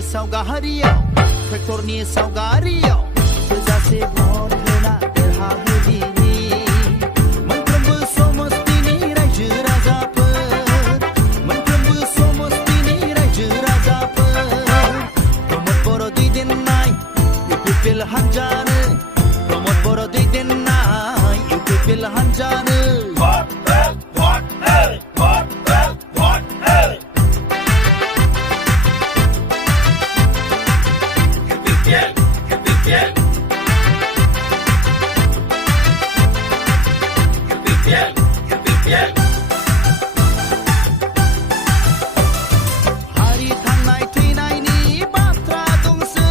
सावगारियाव ट्रेक्टरनि सावगारियाव थोजासे भट होना देरहाहोदिनि मोनफ्रोमबो समस्तिनि रायजो राजाफोर मोनफ्रोमबो समस्तिनि रायजो राजाफोर प्रमद बर' दैदेननाय इउपिपिएल हान्जानो प्रमद बर' दैदेननाय इउपिपिएल हान्जानो हारि थांनाय थैनायनि बाथ्रा दंसै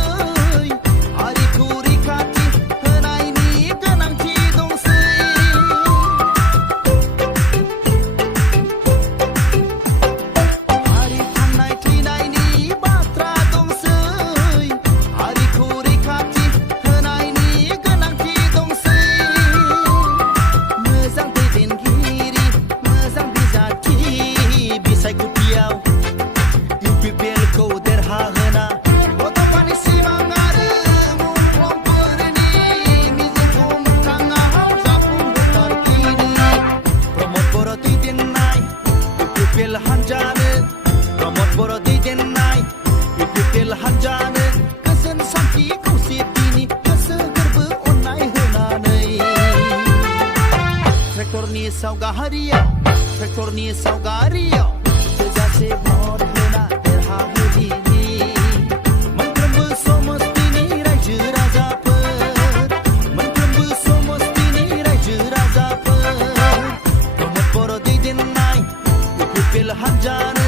हारिखौ रैखाथि होनायनि गोनांथि दंसै हारि थांनाय थैनायनि बाथ्रा दंसै हारिखौ रैखाथि होनायनि गोनांथि दंसै मोजां दैदेनगिरि मोजां बिजाथि बिसायख'थियाव इउपिपिएलखौ देरहाहोना गथ'फोरनि सिमां आरो मुंख्लंफोरनि मिजिंखौ मोगथाङाव जाफुंहोथारगिरि प्रमद बर' दैदेननाय इउपिपिएल हान्जानो प्रमद बर' दैदेननाय इउपिपिएल हान्जानो गोजोन सान्थि खौसेथिनि गोसो गोरबो अननाय होनानै ट्रेक्टरनि सावगारियाव थोजासे भट होना देरहाहोदिनि मोनफ्रोमबो समस्तिनि रायजो राजाफोर मोनफ्रोमबो समस्तिनि रायजो राजाफोर प्रमद बर' दैदेननाय इउपिपिएल हान्जानो